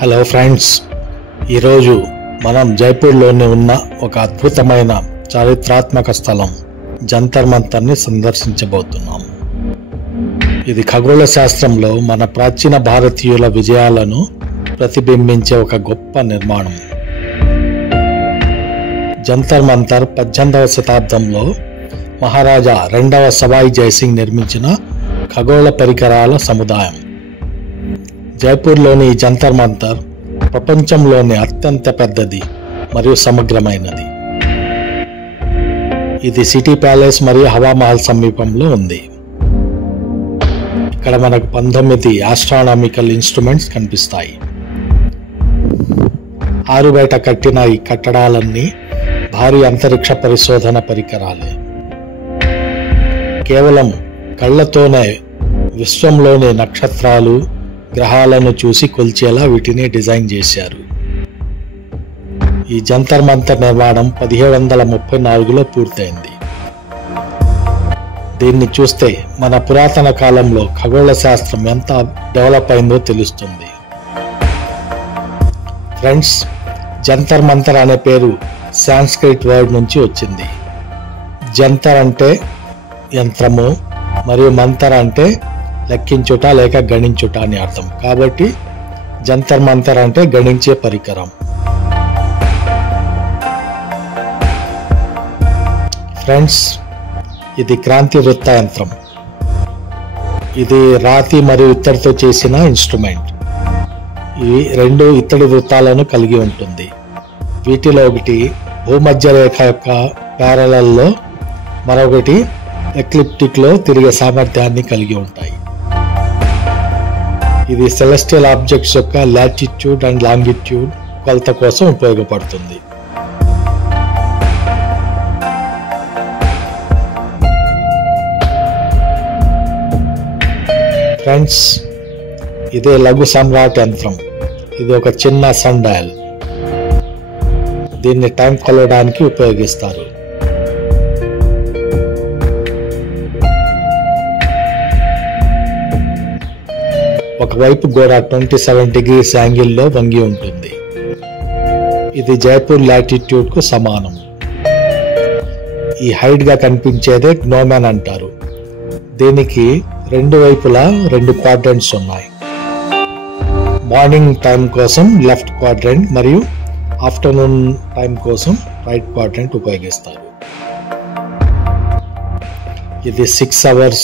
Hello friends, ఈరోజు మనం జైపూర్లోనే ఉన్న ఒక అద్భుతమైన చారిత్రాత్మక స్థలం జంతర్ మంతర్ని సందర్శించబోతున్నాం. ఇది ఖగోళ శాస్త్రంలో మన ప్రాచీన భారతీయుల విజయాలను ప్రతిబింబించే ఒక గొప్ప నిర్మాణం. జంతర్ మంతర్ 18వ శతాబ్దంలో మహారాజా 2వ సవాయి జైసింగ్ నిర్మించిన ఖగోళ పరికరాల సముదాయం. జైపూర్లోని జంతర్ మంతర్ ప్రపంచంలోని అత్యంత పెద్దది మరియు సమగ్రమైనది. ఇది సిటీ ప్యాలెస్ మరియు హవామహల్ సమీపంలో ఉంది. ఇక్కడ మనకు 19 ఆస్ట్రానామికల్ ఇన్స్ట్రుమెంట్స్ కనిపిస్తాయి. ఆరు బయట కట్టిన ఈ కట్టడాలన్నీ భారీ అంతరిక్ష పరిశోధన పరికరాలే. కేవలం కళ్ళతోనే విశ్వంలోని నక్షత్రాలు, గ్రహాలను చూసి కొల్చేలా వీటిని డిజైన్ చేశారు. ఈ జంతర్ మంతర్ నిర్మాణం 1734లో పూర్తయింది. దీన్ని చూస్తే మన పురాతన కాలంలో ఖగోళ శాస్త్రం ఎంత డెవలప్ అయిందో తెలుస్తుంది. ఫ్రెండ్స్, జంతర్ మంతర్ అనే పేరు సాంస్క్రిట్ వర్డ్ నుంచి వచ్చింది. జంతర్ అంటే యంత్రము మరియు మంతర్ అంటే లెక్కించుట లేక గణించుట అని అర్థం. కాబట్టి జంతర్ మంతర్ అంటే గణించే పరికరం. ఫ్రెండ్స్, ఇది క్రాంతి వృత్త యంత్రం. ఇది రాతి మరియు ఇత్తడితో చేసిన ఇన్స్ట్రుమెంట్. ఇవి 2 ఇత్తడి వృత్తాలను కలిగి ఉంటుంది. వీటిలో ఒకటి భూమధ్య రేఖ యొక్క ప్యారలల్లో, మరొకటి ఎక్లిప్టిక్ లో తిరిగే సామర్థ్యాన్ని కలిగి ఉంటాయి. ఇది సెలెస్టియల్ ఆబ్జెక్ట్స్ యొక్క లాటిట్యూడ్ అండ్ లాంగిట్యూడ్ కొలత కోసం ఉపయోగపడుతుంది. ఫ్రెండ్స్, ఇదే లఘు సమ్రాట్ యంత్రం. ఇది ఒక చిన్న సన్ డయల్. దీన్ని టైం కొలవడానికి ఉపయోగిస్తారు. ఒకవైపు గోడ 27 degrees యాంగిల్లో వంగి ఉంటుంది. ఇది జైపూర్ లాటిట్యూడ్ కు సమానం. ఈ హైట్ గా కనిపించేదే గ్నోమెన్ అంటారు. దీనికి 2 వైపులా 2 క్వాడ్రంట్స్ ఉన్నాయి. మార్నింగ్ టైం కోసం లెఫ్ట్ క్వాడ్రంట్ మరియు ఆఫ్టర్నూన్ టైం కోసం రైట్ క్వాడ్రంట్ ఉపయోగిస్తారు. ఇది 6 hours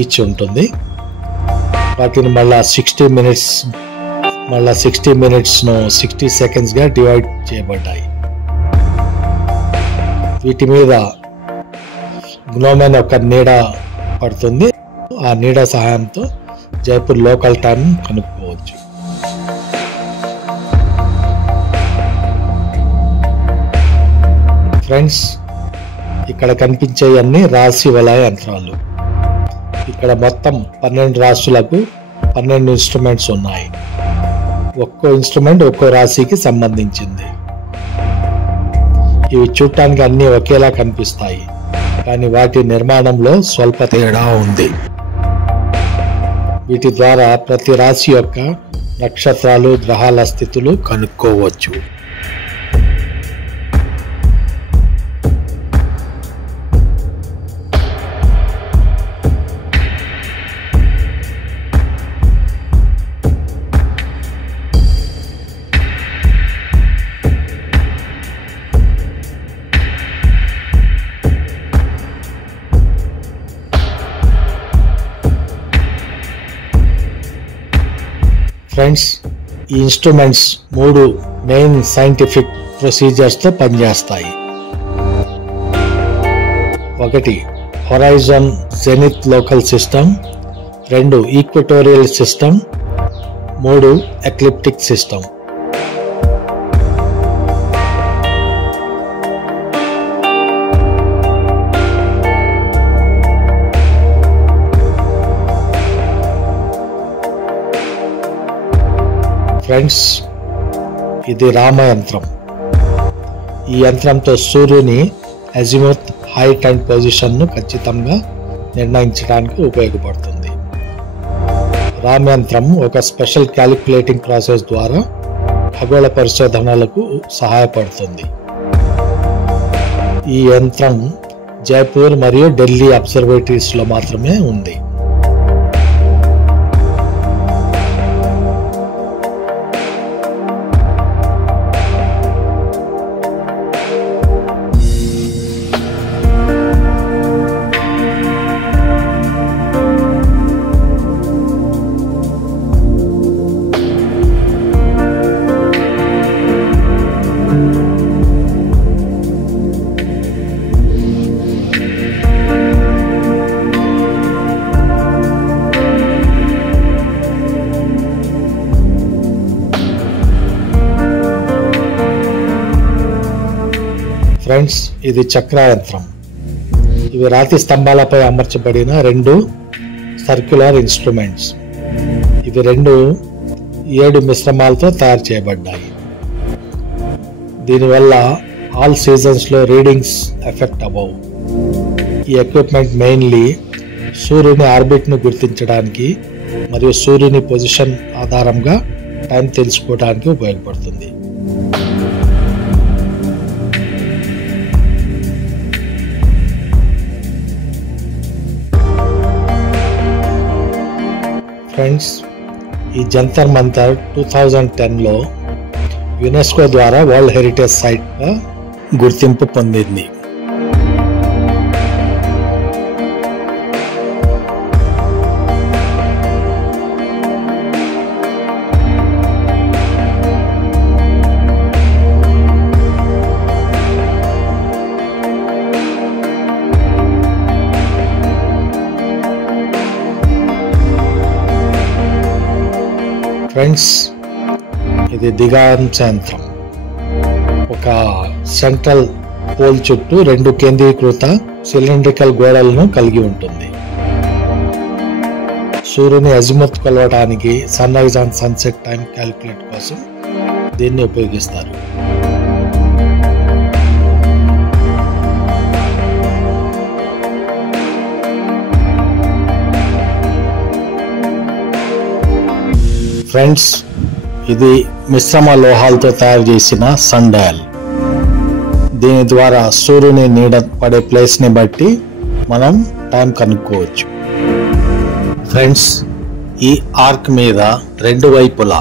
ఈచ్ ఉంటుంది. వాటిని మళ్ళా 60 minutes ను 60 seconds గా డివైడ్ చేయబడ్డాయి. వీటి మీద గ్నోమెన్ యొక్క నీడ పడుతుంది. ఆ నీడ సహాయంతో జైపూర్ లోకల్ టైం కనుక్కోవచ్చు. ఫ్రెండ్స్, ఇక్కడ కనిపించేవన్నీ రాశి వలయ యంత్రాలు. ఇక్కడ మొత్తం 12 రాశులకు 12 ఇన్స్ట్రుమెంట్స్ ఉన్నాయి. ఒక్కో ఇన్స్ట్రుమెంట్ ఒక్కో రాశికి సంబంధించింది. ఇవి చూడటానికి అన్ని ఒకేలా కనిపిస్తాయి, కానీ వాటి నిర్మాణంలో స్వల్ప తేడా ఉంది. వీటి ద్వారా ప్రతి రాశి యొక్క నక్షత్రాలు, గ్రహాల స్థితులు కనుక్కోవచ్చు. ఫ్రెండ్స్, ఈ ఇన్స్ట్రుమెంట్స్ 3 మెయిన్ సైంటిఫిక్ ప్రొసీజర్స్తో పనిచేస్తాయి. 1 horizon zenith local system, 2 equatorial system, 3 ecliptic system. Friends, ఇది రామ యంత్రం. ఈ యంత్రంతో సూర్యుని అజిముత్, హైట్ అండ్ పొజిషన్ను ఖచ్చితంగా నిర్ణయించడానికి ఉపయోగపడుతుంది. రామ్ యంత్రం ఒక స్పెషల్ క్యాలిక్యులేటింగ్ ప్రాసెస్ ద్వారా ఖగోళ పరిశోధనలకు సహాయపడుతుంది. ఈ యంత్రం జైపూర్ మరియు ఢిల్లీ అబ్జర్వేటరీస్ లో మాత్రమే ఉంది. ఫ్రెండ్స్, ఇది చక్ర యంత్రం. ఇవి రాతి స్తంభాలపై అమర్చబడిన 2 సర్క్యులర్ ఇన్స్ట్రుమెంట్స్. ఇవి 7 మిశ్రమాలతో తయారు చేయబడ్డాయి. దీనివల్ల ఆల్ సీజన్స్ లో రీడింగ్స్ ఎఫెక్ట్ అవ్వవు. ఈ ఎక్విప్మెంట్ మెయిన్లీ సూర్యుని ఆర్బిట్ ను గుర్తించడానికి మరియు సూర్యుని పొజిషన్ ఆధారంగా టైం తెలుసుకోవడానికి ఉపయోగపడుతుంది. ఫ్రెండ్స్, ఈ జంతర్ మంతర్ 2010లో యునెస్కో ద్వారా వరల్డ్ హెరిటేజ్ సైట్ గా గుర్తింపు పొందింది. ఫ్రెండ్స్, ఇది దిగాంశ యంత్రం. ఒక సెంట్రల్ పోల్ చుట్టూ 2 కేంద్రీకృత సిలిండ్రికల్ గోడలను కలిగి ఉంటుంది. సూర్యుని అజిముత్ కొలవడానికి sunrise and sunset time calculate కోసం దీన్ని ఉపయోగిస్తారు. ఫ్రెండ్స్, ఇది మిశ్రమ లోహాలతో తయారు చేసిన సన్ డయల్. దీని ద్వారా సూర్యుని నీడ పడే ప్లేస్ ని బట్టి మనం టైం కనుక్కోవచ్చు. ఫ్రెండ్స్, ఈ ఆర్క్ మీద 2 వైపులా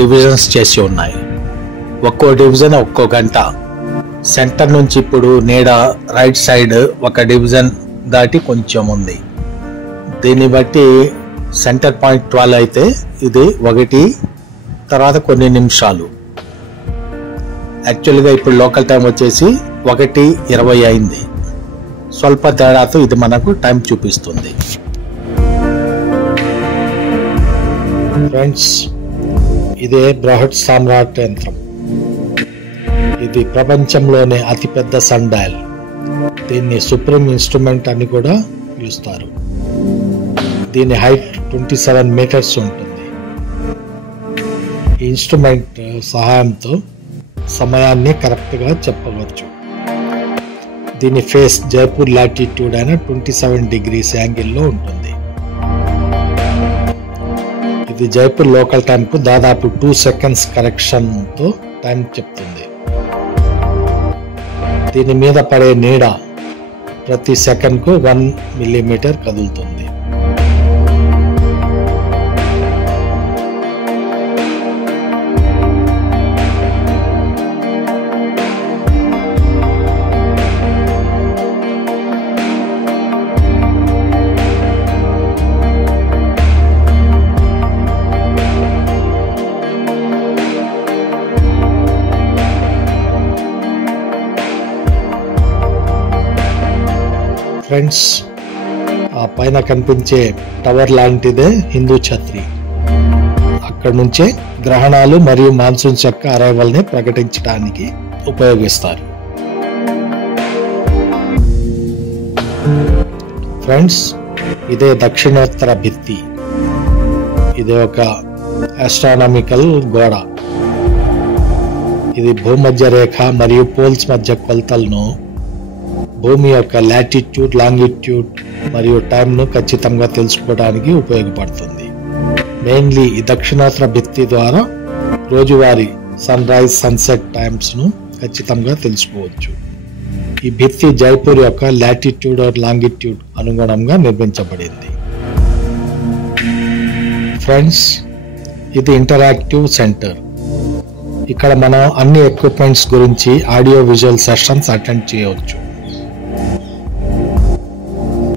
డివిజన్స్ చేసి ఉన్నాయి. ఒక్కో డివిజన్ ఒక్కో గంట. సెంటర్ నుంచి ఇప్పుడు నీడ రైట్ సైడ్ ఒక డివిజన్ దాటి కొంచెం ఉంది. దీన్ని బట్టి సెంటర్ పాయింట్ 12 అయితే ఇది 1 తర్వాత కొన్ని నిమిషాలు. యాక్చువల్గా ఇప్పుడు లోకల్ టైం వచ్చేసి 1:20 అయింది. స్వల్ప తేడాతో ఇది మనకు టైం చూపిస్తుంది. ఫ్రెండ్స్, ఇదే బృహత్ సామ్రాట్ యంత్రం. ఇది ప్రపంచంలోనే అతిపెద్ద సన్ డయల్. దీన్ని సుప్రీం ఇన్స్ట్రుమెంట్ అని కూడా పిలుస్తారు. దీని హైట్ 27 మీటర్స్ ఉంటుంది. ఈ ఇన్స్ట్రుమెంట్ సహాయంతో సమయాన్ని కరెక్ట్గా చెప్పవచ్చు. దీని ఫేస్ జైపూర్ లాటిట్యూడ్ అయిన 27 డిగ్రీస్ యాంగిల్లో ఉంటుంది. ఇది జైపూర్ లోకల్ టైంకు దాదాపు 2 సెకండ్స్ కరెక్షన్తో టైం చెప్తుంది. దీని మీద పడే నీడ ప్రతి సెకండ్కు 1 మిల్లీమీటర్ కదులుతుంది. ఫ్రెండ్స్, ఆ పైన కనిపించే టవర్ లాంటిదే హిందూ ఛత్రి. అక్కడ నుంచే గ్రహణాలు మరియు మాన్సూన్స్ యొక్క అరైవల్ ని ప్రకటించడానికి ఉపయోగిస్తారు. ఫ్రెండ్స్, ఇదే దక్షిణోత్తర భిత్తి. ఇది ఒక ఆస్ట్రానమికల్ గోడ. ఇది భూమధ్య రేఖ మరియు పోల్స్ మధ్య కొలతలను, భూమి యొక్క లాటిట్యూడ్, లాంగిట్యూడ్ మరియు టైంను ఖచ్చితంగా తెలుసుకోవడానికి ఉపయోగపడుతుంది. మెయిన్లీ ఈ దక్షిణోత్తర భిత్తి ద్వారా రోజువారీ సన్ రైజ్ సన్సెట్ టైమ్స్ను ఖచ్చితంగా తెలుసుకోవచ్చు. ఈ భిత్తి జైపూర్ యొక్క లాటిట్యూడ్ ఆర్ లాంగిట్యూడ్ అనుగుణంగా నిర్మించబడింది. ఫ్రెండ్స్, ఇది ఇంటరాక్టివ్ సెంటర్. ఇక్కడ మనం అన్ని ఎక్విప్మెంట్స్ గురించి ఆడియో విజువల్ సెషన్స్ అటెండ్ చేయవచ్చు.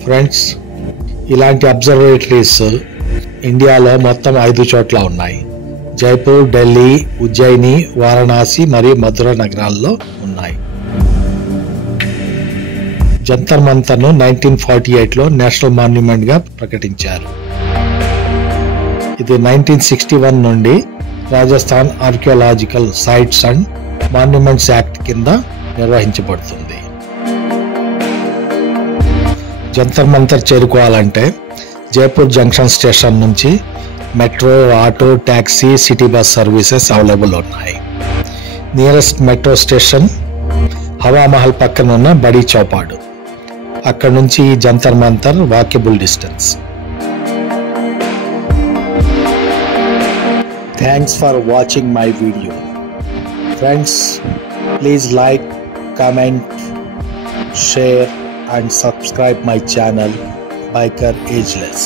ఫ్రెండ్స్, ఇలాంటి అబ్జర్వేటరీస్ ఇండియాలో మొత్తం 5 చోట్ల ఉన్నాయి. జైపూర్, ఢిల్లీ, ఉజ్జయిని, వారణాసి మరియు మధుర నగరాల్లో ఉన్నాయి. జంతర్ మంతర్ను 1948లో నేషనల్ మాన్యుమెంట్గా ప్రకటించారు. ఇది 1961 నుండి Rajasthan archaeological sites and monuments act కింద నిర్వహించబడుతుంది. జంతర్ మంతర్ చేరుకోవాలంటే జైపూర్ జంక్షన్ స్టేషన్ నుంచి metro, auto, taxi, city bus services available ఉన్నాయి. నియరెస్ట్ మెట్రో స్టేషన్ హవామహల్ పక్కన ఉన్న బడి చౌపాడు. అక్కడ నుంచి Jantar Mantar walkable distance. Thanks for watching my video. Friends, please like, comment, share and subscribe my channel Biker Ageless.